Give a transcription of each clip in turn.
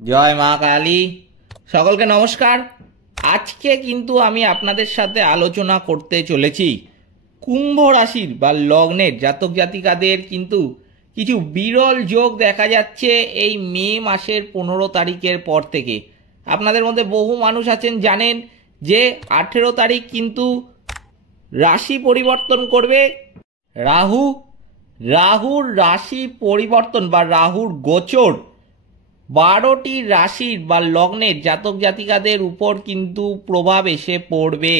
জয় মা কালী। সকলকে নমস্কার। আজকে কিন্তু আমি আপনাদের সাথে আলোচনা করতে চলেছি কুম্ভ রাশির বা লগ্নের জাতক জাতিকাদের কিন্তু কিছু বিরল যোগ দেখা যাচ্ছে এই মে মাসের 15 তারিখের পর থেকে। আপনাদের মধ্যে বহু মানুষ আছেন জানেন যে 18 তারিখ কিন্তু রাশি পরিবর্তন করবে রাহু। রাহুর রাশি পরিবর্তন বা রাহুর গোচর 12টি রাশির বা লগ্নের জাতক জাতিকাদের উপর কিন্তু প্রভাব এসে পড়বে।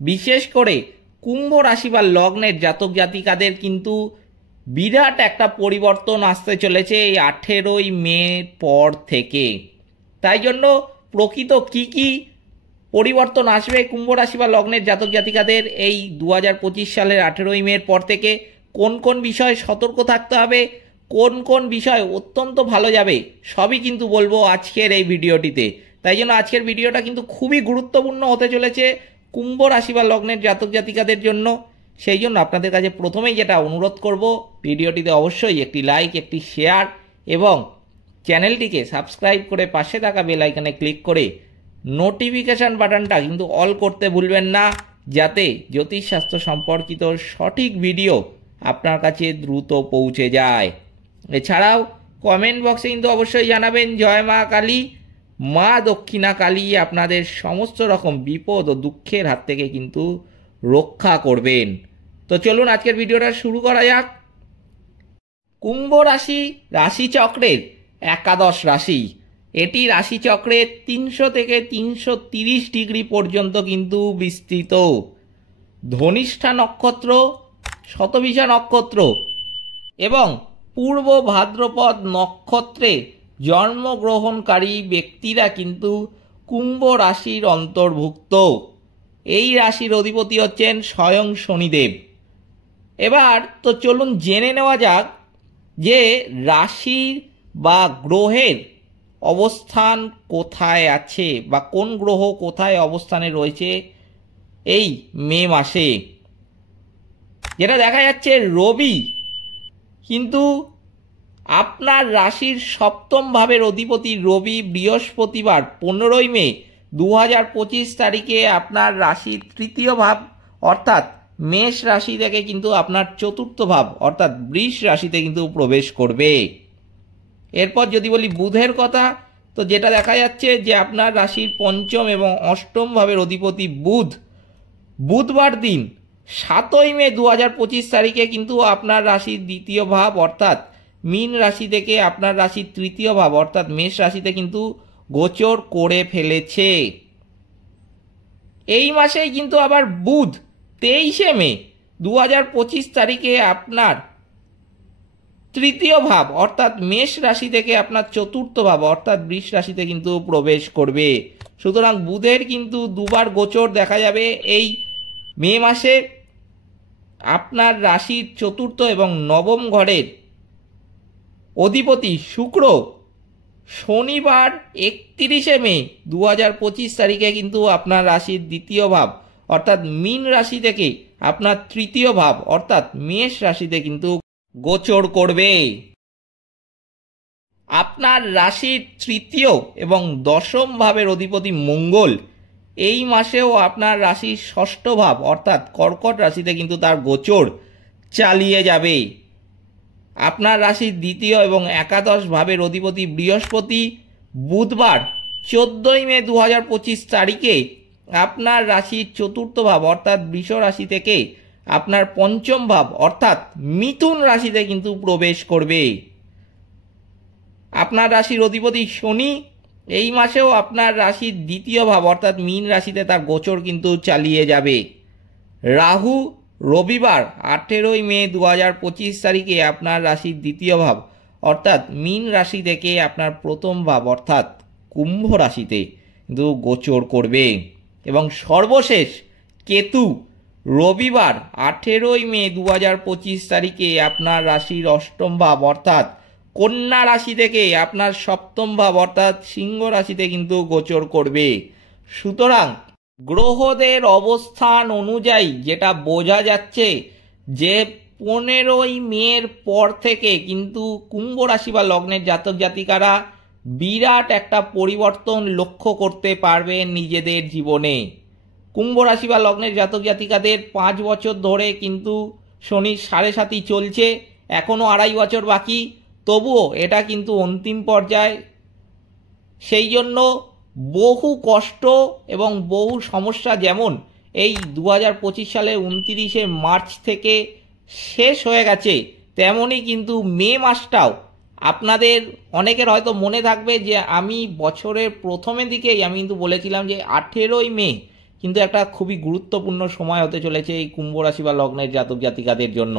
বিশেষ করে কুম্ভ রাশি বা লগ্নের জাতক জাতিকাদের কিন্তু বিরাট একটা পরিবর্তন আসতে চলেছে এই 18ই মে পর থেকে। তাই জন্য প্রকৃত কি পরিবর্তন আসবে কুম্ভ রাশি বা লগ্নের জাতক জাতিকাদের এই 2025 সালের 18ই মের পর থেকে, কোন কোন বিষয়ে সতর্ক থাকতে হবে, কোন কোন বিষয় অত্যন্ত ভালো যাবে, সবই কিন্তু বলবো আজকের এই ভিডিওটিতে। তাই জন্য আজকের ভিডিওটা কিন্তু খুবই গুরুত্বপূর্ণ হতে চলেছে কুম্ভ রাশি বা লগ্নের জাতক জাতিকাদের জন্য। সেই জন্য আপনাদের কাছে প্রথমেই যেটা অনুরোধ করব, ভিডিওটিতে অবশ্যই একটি লাইক, একটি শেয়ার এবং চ্যানেলটিকে সাবস্ক্রাইব করে পাশে থাকা বেল আইকনে ক্লিক করে নোটিফিকেশান বাটনটা কিন্তু অল করতে ভুলবেন না, যাতে জ্যোতিষশাস্ত্র সম্পর্কিত সঠিক ভিডিও আপনার কাছে দ্রুত পৌঁছে যায়। এছাড়াও কমেন্ট বক্সে কিন্তু অবশ্যই জানাবেন জয় মা কালী। মা দক্ষিণা কালী আপনাদের সমস্ত রকম বিপদ ও দুঃখের হাত থেকে কিন্তু রক্ষা করবেন। তো চলুন আজকের ভিডিওটা শুরু করা যাক। কুম্ভ রাশি রাশিচক্রের একাদশ রাশি। এটি রাশিচক্রের 300 থেকে 330 ডিগ্রি পর্যন্ত কিন্তু বিস্তৃত। ধনিষ্ঠা নক্ষত্র, শতভিষা নক্ষত্র এবং পূর্ব ভাদ্রপদ নক্ষত্রে জন্মগ্রহণকারী ব্যক্তিরা কিন্তু কুম্ভ রাশির অন্তর্ভুক্ত। এই রাশির অধিপতি হচ্ছেন স্বয়ং শনিদেব। এবার তো চলুন জেনে নেওয়া যাক যে রাশির বা গ্রহের অবস্থান কোথায় আছে বা কোন গ্রহ কোথায় অবস্থানে রয়েছে এই মে মাসে। যেটা দেখা যাচ্ছে রবি কিন্তু আপনার রাশির সপ্তম ভাবের অধিপতি রবি বৃহস্পতিবার 15ই মে 2025 তারিখে আপনার রাশির তৃতীয় ভাব অর্থাৎ মেষ রাশি থেকে কিন্তু আপনার চতুর্থ ভাব অর্থাৎ বৃষ রাশিতে কিন্তু প্রবেশ করবে। এরপর যদি বলি বুধের কথা, তো যেটা দেখা যাচ্ছে যে আপনার রাশির পঞ্চম এবং অষ্টম ভাবের অধিপতি বুধ বুধবার দিন 7ই মে 2025 তারিখে কিন্তু আপনার রাশির দ্বিতীয় ভাব অর্থাৎ মীন রাশি থেকে আপনার রাশির তৃতীয় ভাব অর্থাৎ মেষ রাশিতে কিন্তু গোচর করে ফেলেছে। এই মাসেই কিন্তু আবার বুধ 23শে মে 2025 তারিখে আপনার তৃতীয় ভাব অর্থাৎ মেষ রাশি থেকে আপনার চতুর্থ ভাব অর্থাৎ বৃষ রাশিতে কিন্তু প্রবেশ করবে। সুতরাং বুধের কিন্তু দুবার গোচর দেখা যাবে এই মে মাসে। আপনার রাশির চতুর্থ এবং নবম ঘরের অধিপতি শুক্র শনিবার 31শে মে 2025 তারিখে কিন্তু আপনার রাশির দ্বিতীয় ভাব অর্থাৎ মীন রাশি থেকে আপনার তৃতীয় ভাব অর্থাৎ মেষ রাশিতে কিন্তু গোচর করবে। আপনার রাশির তৃতীয় এবং দশম ভাবের অধিপতি মঙ্গল এই মাসেও আপনার রাশির ষষ্ঠ ভাব অর্থাৎ কর্কট রাশিতে কিন্তু তার গোচর চালিয়ে যাবে। আপনার রাশির দ্বিতীয় এবং একাদশ ভাবের অধিপতি বৃহস্পতি বুধবার 14ই মে 2025 তারিখে আপনার রাশির চতুর্থ ভাব অর্থাৎ বৃষ রাশি থেকে আপনার পঞ্চম ভাব অর্থাৎ মিথুন রাশিতে কিন্তু প্রবেশ করবে। আপনার রাশির অধিপতি শনি এই মাসেও আপনার রাশির দ্বিতীয় ভাব অর্থাৎ মীন রাশিতে তার গোচর কিন্তু চালিয়ে যাবে। রাহু রবিবার 18ই মে 2025 তারিখে আপনার রাশির দ্বিতীয় ভাব অর্থাৎ মীন রাশি থেকে আপনার প্রথম ভাব অর্থাৎ কুম্ভ রাশিতে কিন্তু গোচর করবে। এবং সর্বশেষ কেতু রবিবার 18ই মে 2025 তারিখে আপনার রাশির অষ্টম ভাব অর্থাৎ কন্যা রাশি থেকে আপনার সপ্তম ভাব অর্থাৎ সিংহ রাশিতে কিন্তু গোচর করবে। সুতরাং গ্রহদের অবস্থান অনুযায়ী যেটা বোঝা যাচ্ছে যে 15ই মের পর থেকে কিন্তু কুম্ভ রাশি বা লগ্নের জাতক জাতিকারা বিরাট একটা পরিবর্তন লক্ষ্য করতে পারবেন নিজেদের জীবনে। কুম্ভ রাশি বা লগ্নের জাতক জাতিকাদের 5 বছর ধরে কিন্তু শনির 7.5 চলছে, এখনও 2.5 বছর বাকি, তবুও এটা কিন্তু অন্তিম পর্যায়ে। সেই জন্য বহু কষ্ট এবং বহু সমস্যা যেমন এই 2025 সালের 29শে মার্চ থেকে শেষ হয়ে গেছে, তেমনই কিন্তু মে মাসটাও আপনাদের অনেকের হয়তো মনে থাকবে যে আমি বছরের প্রথমের দিকেই আমি কিন্তু বলেছিলাম যে 18ই মে কিন্তু একটা খুবই গুরুত্বপূর্ণ সময় হতে চলেছে এই কুম্ভ রাশি বা লগ্নের জাতক জাতিকাদের জন্য।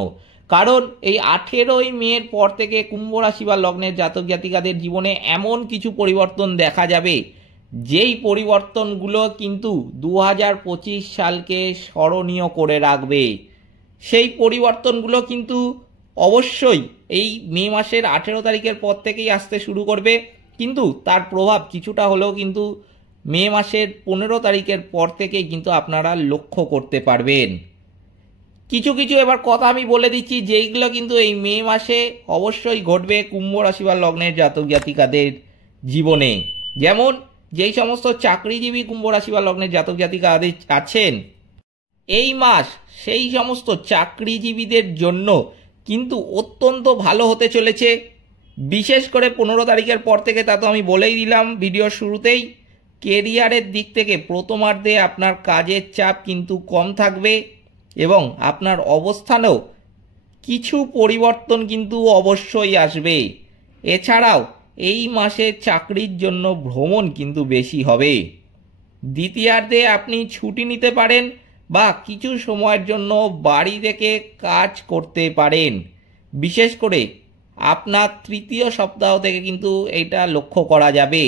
কারণ এই 18ই মের পর থেকে কুম্ভ রাশি বা লগ্নের জাতক জাতিকাদের জীবনে এমন কিছু পরিবর্তন দেখা যাবে যেই পরিবর্তনগুলো কিন্তু 2025 সালকে স্মরণীয় করে রাখবে। সেই পরিবর্তনগুলো কিন্তু অবশ্যই এই মে মাসের 18 তারিখের পর থেকেই আসতে শুরু করবে, কিন্তু তার প্রভাব কিছুটা হলেও কিন্তু মে মাসের 15 তারিখের পর থেকেই কিন্তু আপনারা লক্ষ্য করতে পারবেন। কিছু কিছু এবার কথা আমি বলে দিচ্ছি যেইগুলো কিন্তু এই মে মাসে অবশ্যই ঘটবে কুম্ভ রাশি বা লগ্নের জাতক জাতিকাদের জীবনে। যেমন যেই সমস্ত চাকরিজীবী কুম্ভ রাশি বা লগ্নের জাতক জাতিকাদের আছেন, এই মাস সেই সমস্ত চাকরিজীবীদের জন্য কিন্তু অত্যন্ত ভালো হতে চলেছে। বিশেষ করে 15 তারিখের পর থেকে, তা তো আমি বলেই দিলাম ভিডিওর শুরুতেই, কেরিয়ারের দিক থেকে প্রথমার্ধে আপনার কাজের চাপ কিন্তু কম থাকবে এবং আপনার অবস্থানেও কিছু পরিবর্তন কিন্তু অবশ্যই আসবে। এছাড়াও এই মাসে চাকরির জন্য ভ্রমণ কিন্তু বেশি হবে। দ্বিতীয়ার্ধে আপনি ছুটি নিতে পারেন বা কিছু সময়ের জন্য বাড়ি থেকে কাজ করতে পারেন। বিশেষ করে আপনার তৃতীয় সপ্তাহ থেকে কিন্তু এটা লক্ষ্য করা যাবে।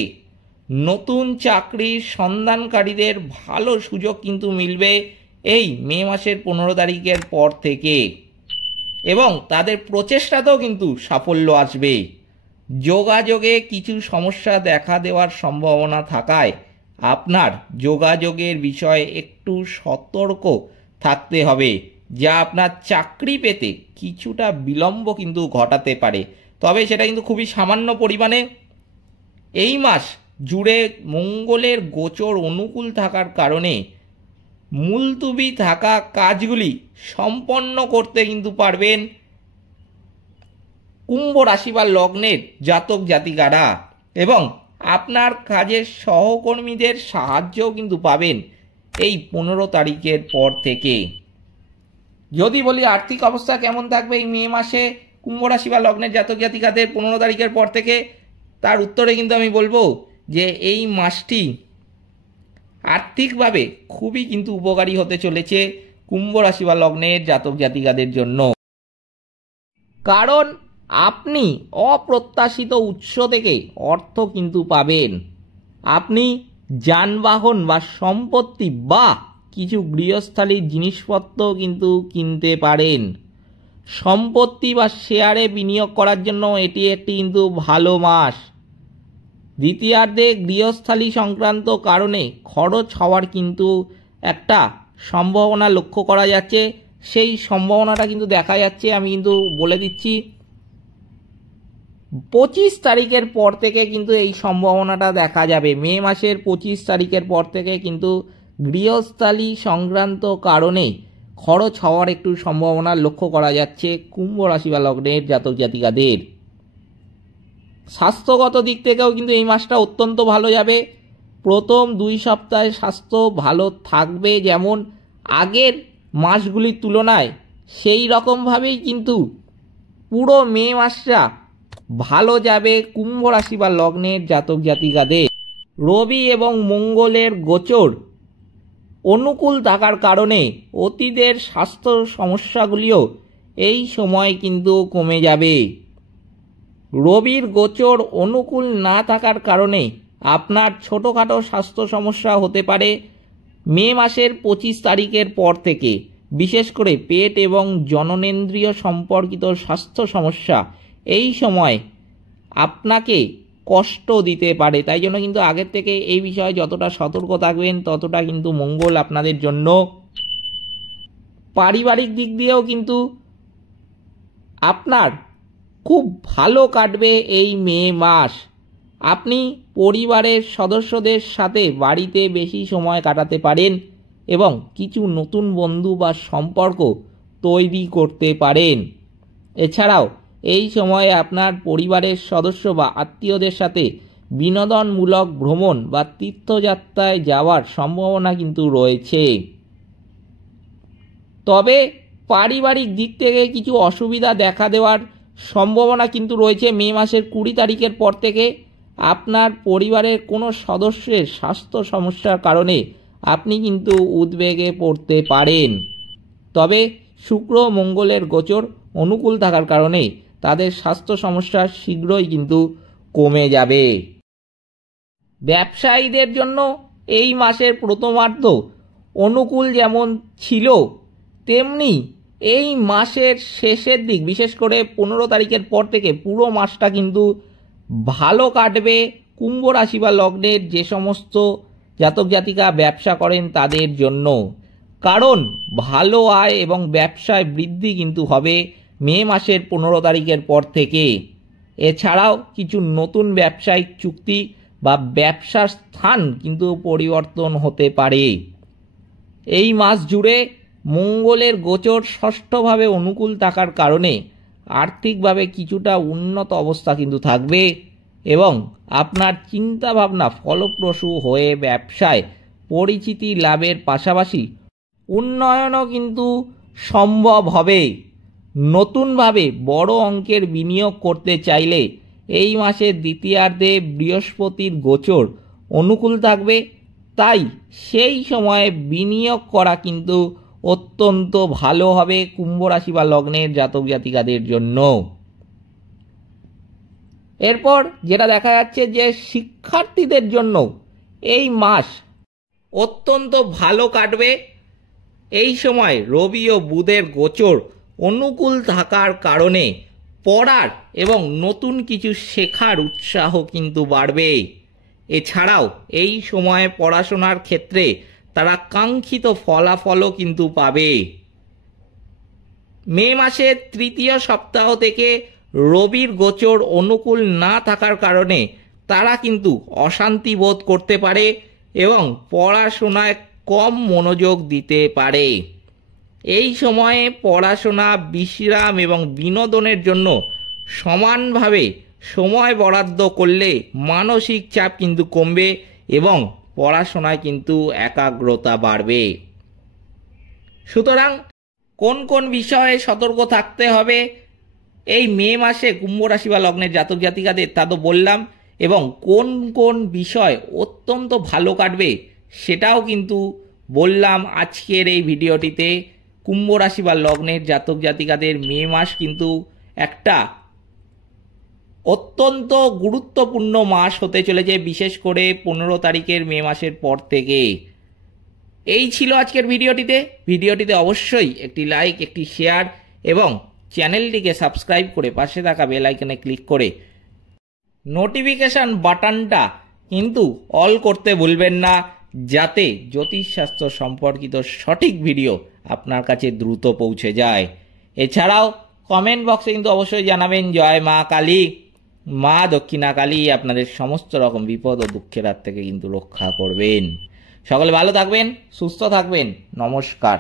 নতুন চাকরির সন্ধানকারীদের ভালো সুযোগ কিন্তু মিলবে এই মে মাসের 15 তারিখের পর থেকে এবং তাদের প্রচেষ্টাতেও কিন্তু সাফল্য আসবে। যোগাযোগে কিছু সমস্যা দেখা দেওয়ার সম্ভাবনা থাকায় আপনার যোগাযোগের বিষয়ে একটু সতর্ক থাকতে হবে, যা আপনার চাকরি পেতে কিছুটা বিলম্ব কিন্তু ঘটাতে পারে, তবে সেটা কিন্তু খুবই সামান্য পরিমাণে। এই মাস জুড়ে মঙ্গলের গোচর অনুকূল থাকার কারণে মুলতুবি থাকা কাজগুলি সম্পন্ন করতে কিন্তু পারবেন কুম্ভ রাশি বা লগ্নের জাতক জাতিকারা এবং আপনার কাজের সহকর্মীদের সাহায্যও কিন্তু পাবেন এই 15 তারিখের পর থেকে। যদি বলি আর্থিক অবস্থা কেমন থাকবে এই মে মাসে কুম্ভ রাশি বা লগ্নের জাতক জাতিকাদের 15 তারিখের পর থেকে, তার উত্তরে কিন্তু আমি বলবো যে এই মাসটি আর্থিকভাবে খুবই কিন্তু উপকারী হতে চলেছে কুম্ভ রাশি বা লগ্নের জাতক জাতিকাদের জন্য। কারণ আপনি অপ্রত্যাশিত উৎস থেকে অর্থ কিন্তু পাবেন। আপনি যানবাহন বা সম্পত্তি বা কিছু গৃহস্থালির জিনিসপত্র কিন্তু কিনতে পারেন। সম্পত্তি বা শেয়ারে বিনিয়োগ করার জন্য এটি একটি কিন্তু ভালো মাস। দ্বিতীয়ার্ধে গৃহস্থালী সংক্রান্ত কারণে খরচ হওয়ার কিন্তু একটা সম্ভাবনা লক্ষ্য করা যাচ্ছে। সেই সম্ভাবনাটা কিন্তু দেখা যাচ্ছে, আমি কিন্তু বলে দিচ্ছি 25 তারিখের পর থেকে কিন্তু এই সম্ভাবনাটা দেখা যাবে। মে মাসের 25 তারিখের পর থেকে কিন্তু গৃহস্থালী সংক্রান্ত কারণে খরচ হওয়ার একটু সম্ভাবনা লক্ষ্য করা যাচ্ছে কুম্ভ রাশি বা লগ্নের জাতক জাতিকাদের। স্বাস্থ্যগত দিক থেকেও কিন্তু এই মাসটা অত্যন্ত ভালো যাবে। প্রথম 2 সপ্তাহে স্বাস্থ্য ভালো থাকবে যেমন আগের মাসগুলির তুলনায়, সেই রকমভাবেই কিন্তু পুরো মে মাসটা ভালো যাবে কুম্ভ রাশি বা লগ্নের জাতক জাতিকাদের। রবি এবং মঙ্গলের গোচর অনুকূল থাকার কারণে অতীতের স্বাস্থ্য সমস্যাগুলিও এই সময় কিন্তু কমে যাবে। রবির গোচর অনুকূল না থাকার কারণে আপনার ছোটোখাটো স্বাস্থ্য সমস্যা হতে পারে মে মাসের 25 তারিখের পর থেকে। বিশেষ করে পেট এবং জননেন্দ্রিয় সম্পর্কিত স্বাস্থ্য সমস্যা এই সময় আপনাকে কষ্ট দিতে পারে। তাই জন্য কিন্তু আগের থেকে এই বিষয়ে যতটা সতর্ক থাকবেন ততটা কিন্তু মঙ্গল আপনাদের জন্য। পারিবারিক দিক দিয়েও কিন্তু আপনার খুব ভালো কাটবে এই মে মাস। আপনি পরিবারের সদস্যদের সাথে বাড়িতে বেশি সময় কাটাতে পারেন এবং কিছু নতুন বন্ধু বা সম্পর্ক তৈরি করতে পারেন। এছাড়াও এই সময়ে আপনার পরিবারের সদস্য বা আত্মীয়দের সাথে বিনোদনমূলক ভ্রমণ বা তীর্থযাত্রায় যাওয়ার সম্ভাবনা কিন্তু রয়েছে। তবে পারিবারিক দিক থেকে কিছু অসুবিধা দেখা দেওয়ার সম্ভাবনা কিন্তু রয়েছে মে মাসের 20 তারিখের পর থেকে। আপনার পরিবারের কোনো সদস্যের স্বাস্থ্য সমস্যার কারণে আপনি কিন্তু উদ্বেগে পড়তে পারেন। তবে শুক্র মঙ্গলের গোচর অনুকূল থাকার কারণে তাদের স্বাস্থ্য সমস্যা শীঘ্রই কিন্তু কমে যাবে। ব্যবসায়ীদের জন্য এই মাসের প্রথমার্ধ অনুকূল যেমন ছিল, তেমনি এই মাসের শেষের দিক, বিশেষ করে 15 তারিখের পর থেকে পুরো মাসটা কিন্তু ভালো কাটবে কুম্ভ রাশি বা লগ্নের যে সমস্ত জাতক জাতিকা ব্যবসা করেন তাদের জন্য। কারণ ভালো আয় এবং ব্যবসায় বৃদ্ধি কিন্তু হবে মে মাসের 15 তারিখের পর থেকে। এছাড়াও কিছু নতুন ব্যবসায়িক চুক্তি বা ব্যবসার স্থান কিন্তু পরিবর্তন হতে পারে। এই মাস জুড়ে মঙ্গলের গোচর ষষ্ঠভাবে অনুকূল থাকার কারণে আর্থিকভাবে কিছুটা উন্নত অবস্থা কিন্তু থাকবে এবং আপনার চিন্তাভাবনা ফলপ্রসূ হয়ে ব্যবসায় পরিচিতি লাভের পাশাপাশি উন্নয়নও কিন্তু সম্ভব হবে। নতুনভাবে বড় অঙ্কের বিনিয়োগ করতে চাইলে এই মাসের দ্বিতীয়ার্ধে বৃহস্পতির গোচর অনুকূল থাকবে, তাই সেই সময়ে বিনিয়োগ করা কিন্তু অত্যন্ত ভালো হবে কুম্ভ রাশি বা লগ্নের জাতক জাতিকাদের জন্য। এরপর যেটা দেখা যাচ্ছে যে শিক্ষার্থীদের জন্য এই মাস অত্যন্ত ভালো কাটবে। এই সময় রবি ও বুধের গোচর অনুকূল থাকার কারণে পড়ার এবং নতুন কিছু শেখার উৎসাহ কিন্তু বাড়বে। এছাড়াও এই সময়ে পড়াশোনার ক্ষেত্রে তারা কাঙ্ক্ষিত ফলাফলও কিন্তু পাবে। মে মাসের তৃতীয় সপ্তাহ থেকে রবির গোচর অনুকূল না থাকার কারণে তারা কিন্তু অশান্তি বোধ করতে পারে এবং পড়াশোনায় কম মনোযোগ দিতে পারে। এই সময়ে পড়াশোনা, বিশ্রাম এবং বিনোদনের জন্য সমানভাবে সময় বরাদ্দ করলে মানসিক চাপ কিন্তু কমবে এবং পড়াশোনায় কিন্তু একাগ্রতা বাড়বে। সুতরাং কোন কোন বিষয়ে সতর্ক থাকতে হবে এই মে মাসে কুম্ভ রাশি বা লগ্নের জাতক জাতিকাদের তা তো বললাম, এবং কোন কোন বিষয় অত্যন্ত ভালো কাটবে সেটাও কিন্তু বললাম আজকের এই ভিডিওটিতে। কুম্ভ রাশি বা লগ্নের জাতক জাতিকাদের মে মাস কিন্তু একটা অত্যন্ত গুরুত্বপূর্ণ মাস হতে চলেছে, বিশেষ করে 15 তারিখের মে মাসের পর থেকে। এই ছিল আজকের ভিডিওটিতে অবশ্যই একটি লাইক, একটি শেয়ার এবং চ্যানেলটিকে সাবস্ক্রাইব করে পাশে থাকা বেল আইকনে ক্লিক করে নোটিফিকেশন বাটনটা কিন্তু অল করতে ভুলবেন না, যাতে জ্যোতিষশাস্ত্র সম্পর্কিত সঠিক ভিডিও আপনার কাছে দ্রুত পৌঁছে যায়। এছাড়াও কমেন্ট বক্সে কিন্তু অবশ্যই জানাবেন জয় মা কালী, মা দক্ষিণা কালী আপনাদের সমস্ত রকম বিপদ ও দুঃখের হাত থেকে কিন্তু রক্ষা করবেন। সকলে ভালো থাকবেন, সুস্থ থাকবেন। নমস্কার।